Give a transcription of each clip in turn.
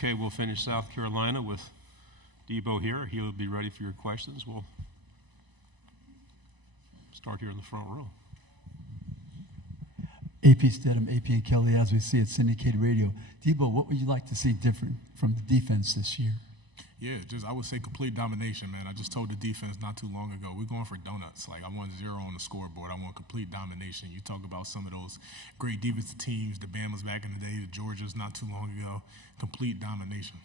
Okay, we'll finish South Carolina with Debo here. He'll be ready for your questions. We'll start here in the front row. AP Stedham, AP and Kelly, as we see at syndicated radio. Debo, what would you like to see different from the defense this year? Yeah, I would say complete domination, man. I just told the defense not too long ago, we're going for donuts. Like, I want 0 on the scoreboard. I want complete domination. You talk about some of those great defensive teams, the Bamas back in the day, the Georgias not too long ago. Complete domination.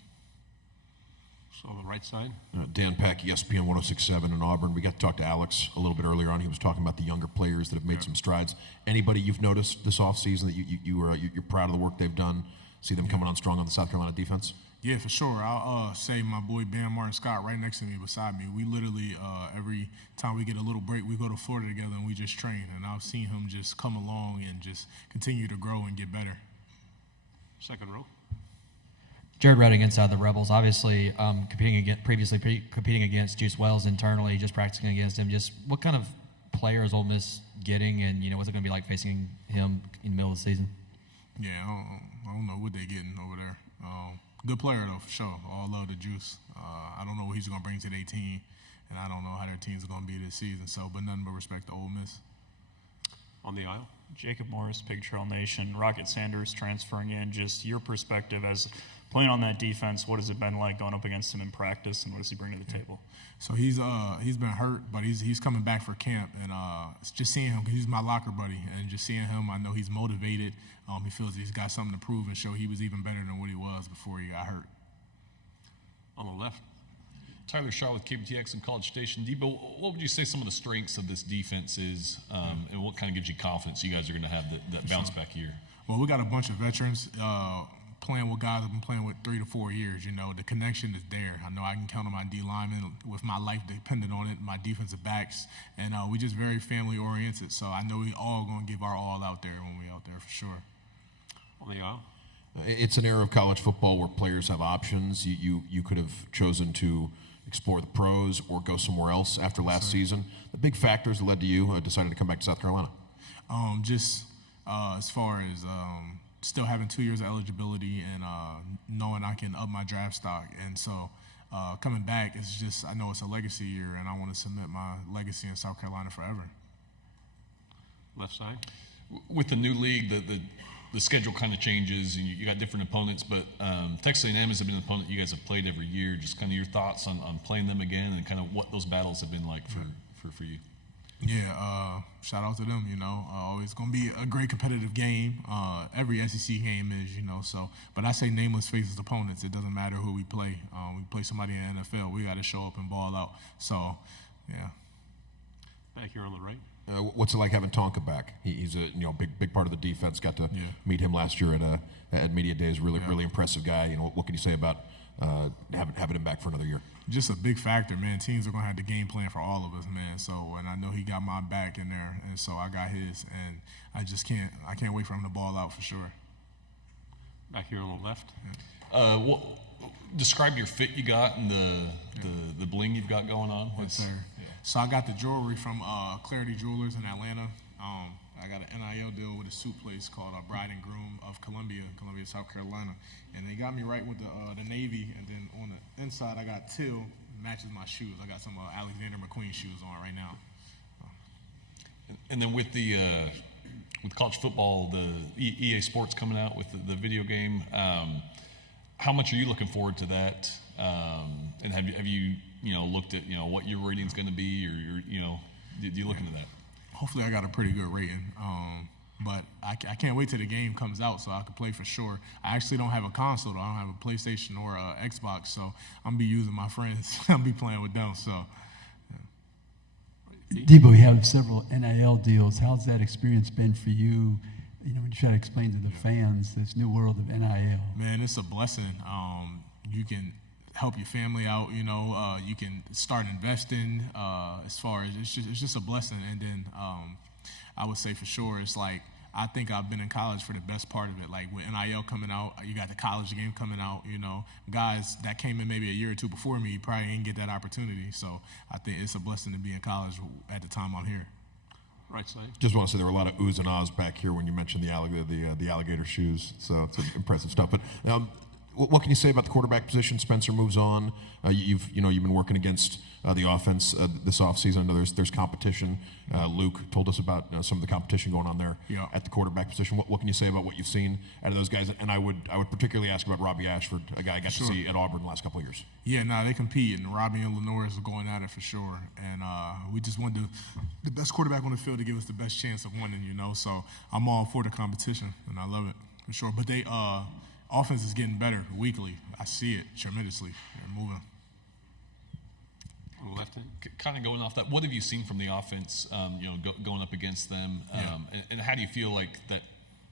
So on the right side. Dan Peck, ESPN 106.7 in Auburn. We got to talk to Alex a little bit earlier on. He was talking about the younger players that have made some strides. Anybody you've noticed this offseason that you're proud of the work they've done? See them coming on strong on the South Carolina defense? Yeah, for sure. I'll say my boy Bam Martin Scott right next to me, beside me. We literally, every time we get a little break, we go to Florida together and we just train. And I've seen him just come along and just continue to grow and get better. Second row. Jared Redding inside the Rebels, obviously competing against Juice Wells internally, just practicing against him. Just what kind of player is Ole Miss getting, and what's it going to be like facing him in the middle of the season? Yeah, I don't know what they're getting over there. Good player though, for sure. All love to Juice. I don't know what he's going to bring to their team, and I don't know how their teams are going to be this season. So, but nothing but respect to Ole Miss. On the aisle. Jacob Morris, Pig Trail Nation. Rocket Sanders transferring in. Just your perspective as playing on that defense, what has it been like going up against him in practice, and what does he bring to the table? So he's been hurt, but he's coming back for camp, and just seeing him, because he's my locker buddy, and just seeing him, I know he's motivated. He feels he's got something to prove and show he was even better than what he was before he got hurt. On the left. Tyler Shaw with KBTX and College Station. Debo, what would you say some of the strengths of this defense is, and what kind of gives you confidence you guys are going to have that bounce back year? Well, we got a bunch of veterans playing with guys I've been playing with 3 to 4 years. The connection is there. I know I can count on my D linemen with my life dependent on it, my defensive backs, and we just very family oriented. So I know we all going to give our all out there when we out there for sure. On the aisle. It's an era of college football where players have options. You could have chosen to explore the pros or go somewhere else after last season. The big factors that led to you deciding to come back to South Carolina? As far as still having 2 years of eligibility and knowing I can up my draft stock. And so coming back, it's just, I know it's a legacy year, and I want to cement my legacy in South Carolina forever. Left side. With the new league, the schedule kind of changes, and you got different opponents, but Texas A&M has been an opponent you guys have played every year. Just kind of your thoughts on playing them again and kind of what those battles have been like for you. Yeah, shout out to them, always going to be a great competitive game. Every SEC game is, so. But I say nameless faceless opponents. It doesn't matter who we play. We play somebody in the NFL, we got to show up and ball out. So, yeah. Back here on the right. What's it like having Tonka back? He's a big part of the defense. Got to meet him last year at Media Days. Really impressive guy. What can you say about having him back for another year? Just a big factor, man. Teams are gonna have the game plan for all of us, man. So, and I know he got my back in there, and so I got his, and I can't wait for him to ball out for sure. Back here on the left. Describe your fit you got and the bling you've got going on. Yes, sir. Yeah. So I got the jewelry from Clarity Jewelers in Atlanta. I got an NIL deal with a suit place called Bride and Groom of Columbia, South Carolina. And they got me right with the Navy. And then on the inside, I got teal, matches my shoes. I got some Alexander McQueen shoes on right now. And then with with college football, the EA Sports coming out with the video game, how much are you looking forward to that? And have you looked at what your rating's going to be, or did you look into that? Hopefully I got a pretty good rating, but I can't wait till the game comes out so I can play for sure. I actually don't have a console, though. I don't have a PlayStation or a Xbox, so I'm going to be using my friends. I'll be playing with them. So, Debo, you have several NIL deals. How's that experience been for you? When you try to explain to the fans this new world of NIL. Man, it's a blessing. You can help your family out, you can start investing as far as it's just a blessing. And then I would say for sure it's like I think I've been in college for the best part of it. Like with NIL coming out, you got the college game coming out, guys that came in maybe a year or two before me probably didn't get that opportunity. So I think it's a blessing to be in college at the time I'm here. Right side. Just want to say there were a lot of oohs and ahs back here when you mentioned the alligator shoes. So it's impressive stuff. But What can you say about the quarterback position? Spencer moves on. You've been working against the offense this offseason. I know there's competition. Luke told us about some of the competition going on there at the quarterback position. What can you say about what you've seen out of those guys? And I would particularly ask about Robbie Ashford, a guy I got to see at Auburn the last couple of years. Yeah, they compete, and Robbie and Lenore is going at it for sure. And we just want the best quarterback on the field to give us the best chance of winning, So I'm all for the competition, and I love it for sure. But they offense is getting better weekly. I see it tremendously. They're moving. Left hand. Kind of going off that, what have you seen from the offense? Going up against them, and how do you feel like that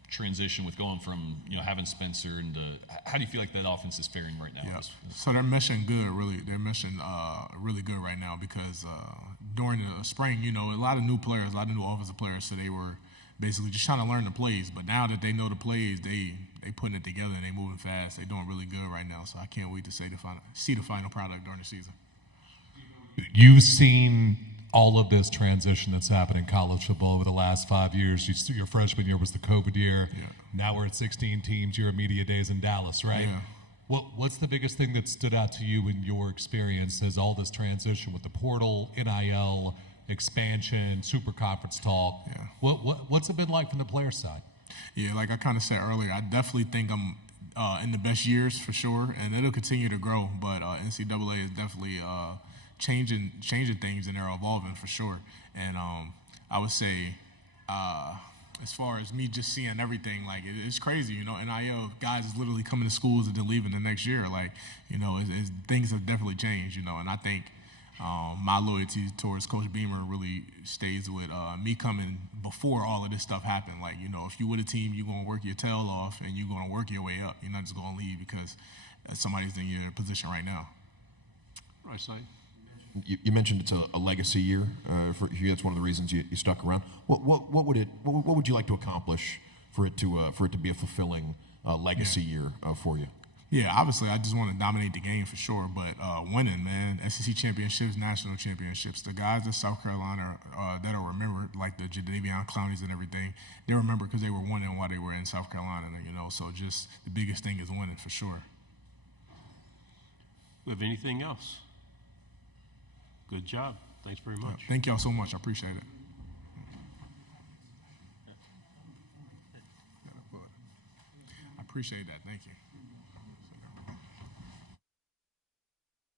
transition with going from having Spencer and how do you feel like that offense is faring right now? Yeah. So they're meshing good, really. They're meshing really good right now because during the spring, a lot of new players, a lot of new offensive players, so they were basically just trying to learn the plays. But now that they know the plays, they putting it together and they moving fast. They're doing really good right now. So I can't wait to see the final product during the season. You've seen all of this transition that's happened in college football over the last 5 years. Your freshman year was the COVID year. Yeah. Now we're at 16 teams. Your media days in Dallas, right? Yeah. What's the biggest thing that stood out to you in your experience as all this transition with the portal, NIL, expansion, super conference talk? Yeah. What's it been like from the player side? Yeah, like I kind of said earlier, I definitely think I'm in the best years for sure, and it'll continue to grow. But NCAA is definitely changing things, and they're evolving for sure. And I would say, as far as me just seeing everything, like it's crazy, NIL guys is literally coming to schools and then leaving the next year. Like, things have definitely changed, and I think my loyalty towards Coach Beamer really stays with me coming before all of this stuff happened. Like, if you with a team, you're going to work your tail off and you're going to work your way up. You're not just going to leave because somebody's in your position right now. Right side. You mentioned it's a legacy year for you. That's one of the reasons you stuck around. What would you like to accomplish for it to be a fulfilling legacy year for you? Yeah, obviously, I just want to dominate the game for sure. But winning, man, SEC championships, national championships. The guys in South Carolina that are remembered, like the Jadeveon Clownies and everything, they remember because they were winning while they were in South Carolina. So just the biggest thing is winning for sure. Have anything else? Good job. Thanks very much. Thank y'all so much. I appreciate it. I appreciate that. Thank you.